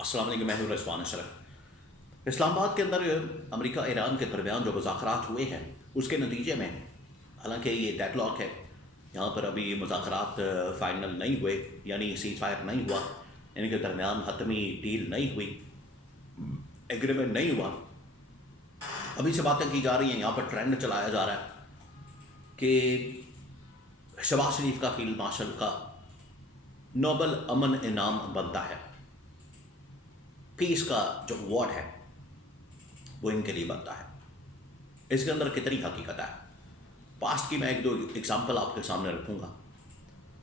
السلام علیکم، میں ہوں رضوان اشرف۔ اسلام آباد کے اندر امریکہ ایران کے درمیان جو مذاکرات ہوئے ہیں اس کے نتیجے میں، حالانکہ یہ ڈیڈ لاک ہے، یہاں پر ابھی مذاکرات فائنل نہیں ہوئے، یعنی سیز فائر نہیں ہوا، ان کے درمیان حتمی ڈیل نہیں ہوئی، ایگریمنٹ نہیں ہوا۔ ابھی سے باتیں کی جا رہی ہیں، یہاں پر ٹرینڈ چلایا جا رہا ہے کہ شہباز شریف کا فیلڈ مارشل کا نوبل امن انعام بنتا ہے، پیس کا جو ایوارڈ ہے وہ ان کے لیے بنتا ہے۔ اس کے اندر کتنی حقیقت ہے؟ پاسٹ کی میں ایک دو ایگزامپل آپ کے سامنے رکھوں گا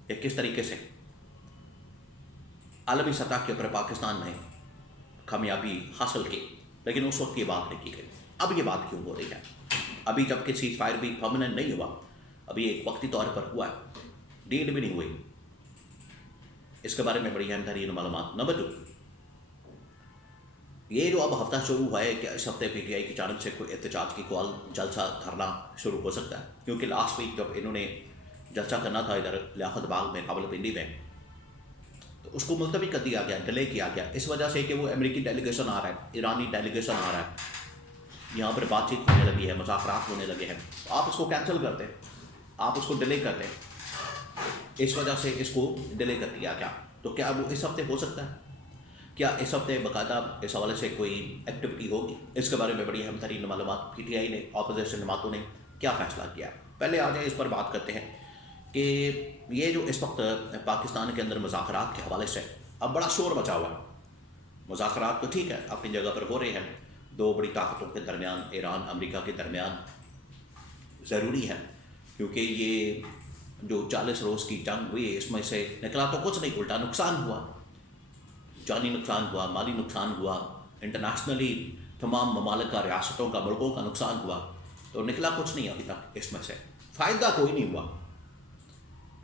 کہ کس طریقے سے عالمی سطح کے اوپر پاکستان نے کامیابی حاصل کی، لیکن اس وقت یہ بات نہیں کی گئی۔ اب یہ بات کیوں ہو رہی ہے؟ ابھی جب کہ سیز فائر بھی پرماننٹ نہیں ہوا، ابھی ایک وقتی طور پر ہوا ہے، ڈیل بھی نہیں ہوئی۔ اس کے بارے میں بڑی اہم ترین معلومات۔ نمبر 2، یہ جو اب ہفتہ شروع ہوا ہے کہ اس ہفتے پی ٹی آئی کی جانب سے کوئی احتجاج کی کال، جلسہ دھرنا شروع ہو سکتا ہے، کیونکہ لاسٹ ویک جب انہوں نے جلسہ کرنا تھا ادھر لیاقت باغ میں راولپنڈی میں، تو اس کو ملتوی کر دیا گیا، ڈیلے کیا گیا، اس وجہ سے کہ وہ امریکی ڈیلیگیشن آ رہا ہے، ایرانی ڈیلیگیشن آ رہا ہے، یہاں پر بات چیت ہونے لگی ہے، مذاکرات ہونے لگے ہیں، آپ اس کو کینسل کرتے ہیں، آپ اس کو ڈیلے کرتے ہیں، اس وجہ سے اس کو ڈیلے کر دیا گیا۔ تو کیا وہ اس ہفتے ہو سکتا ہے؟ کیا اس ہفتے باقاعدہ اس حوالے سے کوئی ایکٹیویٹی ہوگی؟ اس کے بارے میں بڑی اہم ترین معلومات۔ پی ٹی آئی نے، اپوزیشن جماعتوں نے کیا فیصلہ کیا؟ پہلے آ جائیں اس پر بات کرتے ہیں کہ یہ جو اس وقت پاکستان کے اندر مذاکرات کے حوالے سے اب بڑا شور مچا ہوا ہے۔ مذاکرات تو ٹھیک ہے، اپنی جگہ پر ہو رہے ہیں، دو بڑی طاقتوں کے درمیان، ایران امریکہ کے درمیان، ضروری ہے، کیونکہ یہ جو 40 روز کی جنگ ہوئی اس میں سے نکلا تو کچھ نہیں، الٹا نقصان ہوا، جانی نقصان ہوا، مالی نقصان ہوا، انٹرنیشنلی تمام ممالک کا، ریاستوں کا، ملکوں کا نقصان ہوا، تو نکلا کچھ نہیں ابھی تک اس میں سے، فائدہ کوئی نہیں ہوا۔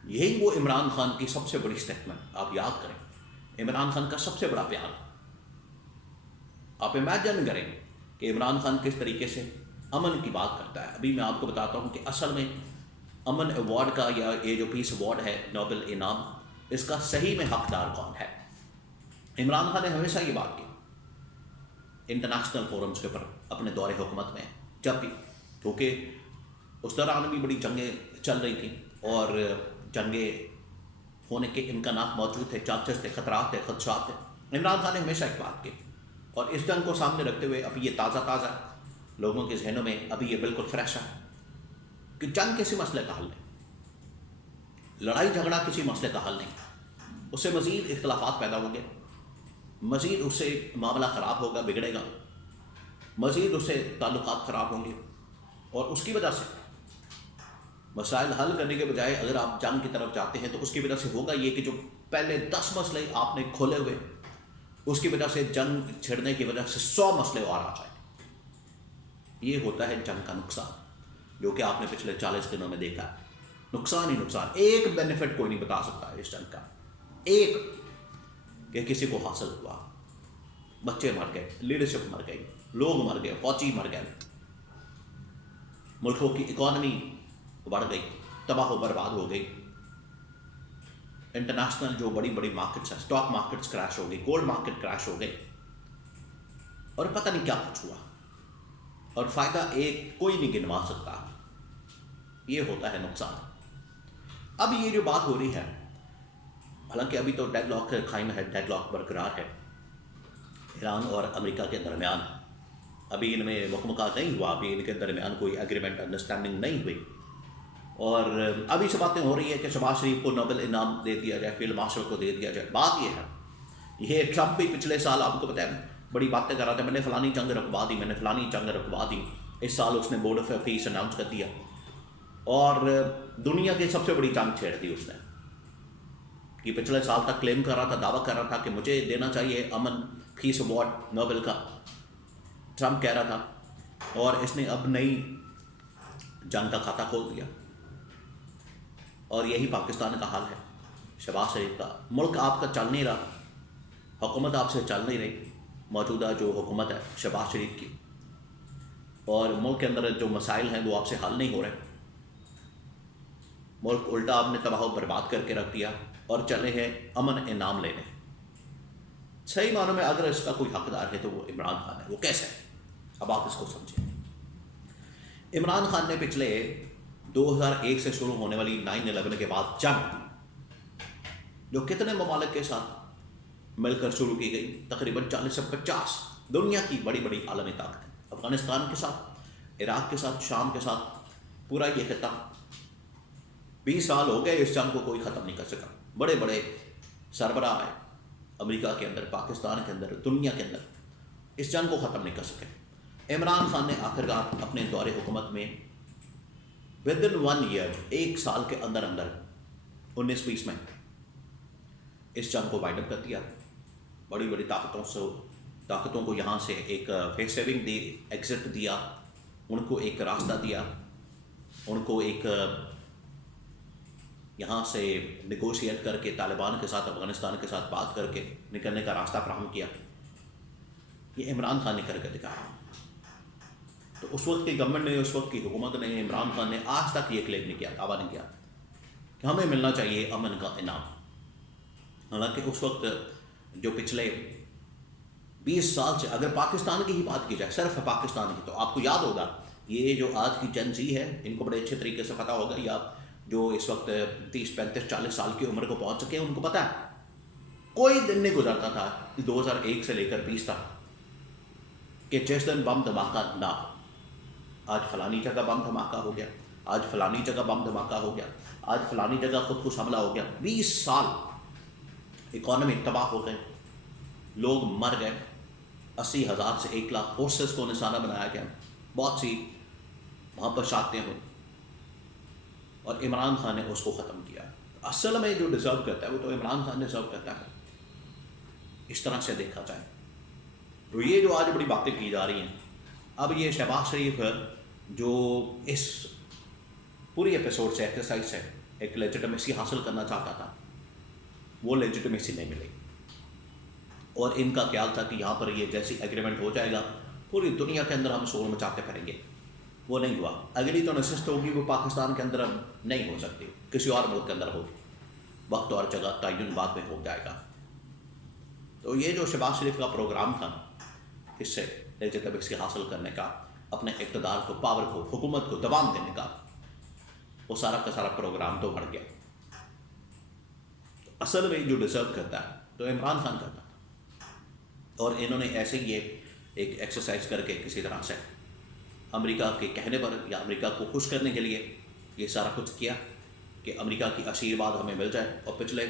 یہی وہ عمران خان کی سب سے بڑی اسٹیٹمنٹ، آپ یاد کریں، عمران خان کا سب سے بڑا پیار، آپ امیجن کریں کہ عمران خان کس طریقے سے امن کی بات کرتا ہے۔ ابھی میں آپ کو بتاتا ہوں کہ اصل میں امن ایوارڈ کا، یا یہ جو پیس ایوارڈ ہے، نوبل انعام، اس کا صحیح میں حقدار کون ہے؟ عمران خان نے ہمیشہ یہ بات کی انٹرنیشنل فورمز کے اوپر اپنے دور حکومت میں، جب بھی، کیونکہ اس دوران بھی بڑی جنگیں چل رہی تھیں اور جنگیں ہونے کے امکانات موجود تھے، چانسز تھے، خطرات تھے، خدشات تھے۔ عمران خان نے ہمیشہ ایک بات کی، اور اس جنگ کو سامنے رکھتے ہوئے ابھی یہ تازہ تازہ لوگوں کے ذہنوں میں، ابھی یہ بالکل فریش ہے کہ جنگ کسی مسئلے کا حل نہیں، لڑائی جھگڑا کسی مسئلے کا حل نہیں، اس سے مزید اختلافات پیدا ہوں گے، مزید اس سے معاملہ خراب ہوگا، بگڑے گا، مزید اس سے تعلقات خراب ہوں گے، اور اس کی وجہ سے مسائل حل کرنے کے بجائے اگر آپ جنگ کی طرف جاتے ہیں تو اس کی وجہ سے ہوگا یہ کہ جو پہلے 10 مسئلے آپ نے کھولے ہوئے، اس کی وجہ سے جنگ چھڑنے کی وجہ سے 100 مسئلے اور آ جائیں گے۔ یہ ہوتا ہے جنگ کا نقصان، جو کہ آپ نے پچھلے 40 دنوں میں دیکھا ہے، نقصان ہی نقصان۔ ایک بینیفٹ کوئی نہیں بتا سکتا اس جنگ کا، ایک کہ کسی کو حاصل ہوا، بچے مر گئے، لیڈرشپ مر گئی، لوگ مر گئے، فوجی مر گئے، ملکوں کی اکانومی بڑھ گئی، تباہ و برباد ہو گئی، انٹرنیشنل جو بڑی بڑی مارکیٹس ہیں، اسٹاک مارکیٹس کریش ہو گئی، گولڈ مارکیٹ کریش ہو گئی، اور پتہ نہیں کیا کچھ ہوا، اور فائدہ ایک کوئی نہیں گنوا سکتا۔ یہ ہوتا ہے نقصان۔ اب یہ جو بات ہو رہی ہے، حالانکہ ابھی تو ڈیڈ لاک قائم ہے، ڈیڈ لاک برقرار ہے ایران اور امریکہ کے درمیان، ابھی ان میں مکمکات نہیں ہوا، ابھی ان کے درمیان کوئی ایگریمنٹ، انڈرسٹینڈنگ نہیں ہوئی، اور ابھی سے باتیں ہو رہی ہے کہ شہباز شریف کو نوبل انعام دے دیا جائے، فیلڈ مارشل کو دے دیا جائے۔ بات یہ ہے، یہ ٹرمپ بھی پچھلے سال آپ کو پتہ ہے بڑی باتیں کر رہا تھا، میں نے فلانی جنگ رکوا دی، میں نے فلانی جنگ رکوا دی، اس سال اس نے بورڈ آف پیس اناؤنس کر دیا، اور دنیا کی سب سے بڑی جنگ چھیڑ دی اس نے، کہ پچھلے سال تک کلیم کر رہا تھا، دعویٰ کر رہا تھا کہ مجھے دینا چاہیے امن پیس ایوارڈ نوبل کا، ٹرمپ کہہ رہا تھا، اور اس نے اب نئی جنگ کا کھاتا کھول دیا، اور یہی پاکستان کا حال ہے، شہباز شریف کا۔ ملک آپ کا چل نہیں رہا، حکومت آپ سے چل نہیں رہی، موجودہ جو حکومت ہے شہباز شریف کی، اور ملک کے اندر جو مسائل ہیں وہ آپ سے حل نہیں ہو رہے، ملک الٹا آپ نے تباہ و برباد کر کے رکھ دیا، اور چلے ہیں امن انعام لینے۔ صحیح معنوں میں اگر اس کا کوئی حقدار ہے تو وہ عمران خان ہے. وہ کیسے ہے؟ اب آپ اس کو سمجھیں. عمران خان نے پچھلے 2001 سے شروع ہونے والی 9/11 کے بعد جنگ جو کتنے ممالک کے ساتھ مل کر شروع کی گئی، تقریباً 40 سے 50 دنیا کی بڑی بڑی عالمی طاقتیں، افغانستان کے ساتھ، عراق کے ساتھ، شام کے ساتھ، پورا یہ خطہ 20 سال ہو گئے اس جنگ کو کوئی ختم نہیں کر سکا. بڑے بڑے سربراہ آئے امریکہ کے اندر، پاکستان کے اندر، دنیا کے اندر، اس جنگ کو ختم نہیں کر سکے. عمران خان نے آخرکار اپنے دور حکومت میں ودن 1 ایئر، 1 سال کے اندر اندر 1920 میں اس جنگ کو وائنڈ اپ کر دیا. بڑی بڑی طاقتوں کو یہاں سے ایک فیس سیونگ دی، ایگزٹ دیا، ان کو ایک راستہ دیا، ان کو ایک یہاں سے نیگوشیٹ کر کے طالبان کے ساتھ، افغانستان کے ساتھ بات کر کے نکلنے کا راستہ فراہم کیا. یہ عمران خان نے کر کے دکھایا. تو اس وقت کی گورنمنٹ نے، اس وقت کی حکومت نے، عمران خان نے آج تک یہ کلیم نہیں کیا، دعویٰ نہیں کیا کہ ہمیں ملنا چاہیے امن کا انعام. حالانکہ اس وقت جو پچھلے 20 سال سے اگر پاکستان کی ہی بات کی جائے، صرف پاکستان کی، تو آپ کو یاد ہوگا یہ جو آج کی جن زی ہے، ان کو بڑے اچھے طریقے سے پتہ ہوگا، یا جو اس وقت 30 35 40 سال کی عمر کو پہنچ چکے ہیں ان کو پتہ ہے کوئی دن نہیں گزرتا تھا 2001 سے لے کر 20 تک کہ جس دن بم دھماکہ نہ ہو. آج فلانی جگہ بم دھماکہ ہو گیا، آج فلانی جگہ بم دھماکہ ہو گیا، آج فلانی جگہ خودکش حملہ ہو گیا. 20 سال اکانومی تباہ ہو گئے، لوگ مر گئے، 80,000 سے 1 لاکھ فورسز کو نشانہ بنایا گیا، بہت سی وہاں پر شہادتیں ہوئی، اور عمران خان نے اس کو ختم کیا. اصل میں جو ڈیزرو کرتا ہے وہ تو عمران خان ڈیزرو کرتا ہے. اس طرح سے دیکھا جائے تو یہ جو آج بڑی باتیں کی جا رہی ہیں، اب یہ شہباز شریف جو اس پوری ایپیسوڈ سے ایکسرسائز سے ایک لیجیٹمیسی حاصل کرنا چاہتا تھا، وہ لیجیٹمیسی نہیں ملی. اور ان کا خیال تھا کہ یہاں پر یہ جیسی ایگریمنٹ ہو جائے گا پوری دنیا کے اندر ہم شور مچاتے پھریں گے. وہ نہیں ہوا. اگلی جو نشست ہوگی وہ پاکستان کے اندر نہیں ہو سکتی، کسی اور ملک کے اندر ہوگی، وقت اور جگہ تعین بعد میں ہو جائے گا. تو یہ جو شہباز شریف کا پروگرام تھا، اس سے لیجیٹمیسی حاصل کرنے کا، اپنے اقتدار کو، پاور کو، حکومت کو دوام دینے کا، وہ سارا کا سارا پروگرام تو بڑھ گیا. اصل میں جو ڈیزرو کرتا ہے تو عمران خان کرتا تھا، اور انہوں نے ایسے ہی ایک ایکسرسائز کر کے کسی طرح سے امریکہ کے کہنے پر یا امریکہ کو خوش کرنے کے لیے یہ سارا کچھ کیا کہ امریکہ کی آشیرواد ہمیں مل جائے. اور پچھلے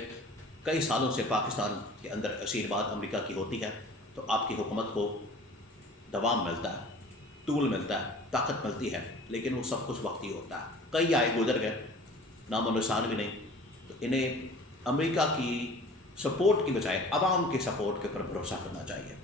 کئی سالوں سے پاکستان کے اندر آشیرواد امریکہ کی ہوتی ہے، تو آپ کی حکومت کو دوام ملتا ہے، ٹول ملتا ہے، طاقت ملتی ہے، لیکن وہ سب کچھ وقتی ہوتا ہے. کئی آئے گزر گئے، نام و نشان بھی نہیں. تو انہیں امریکہ کی سپورٹ کی بجائے عوام کے سپورٹ کے اوپر بھروسہ کرنا چاہیے.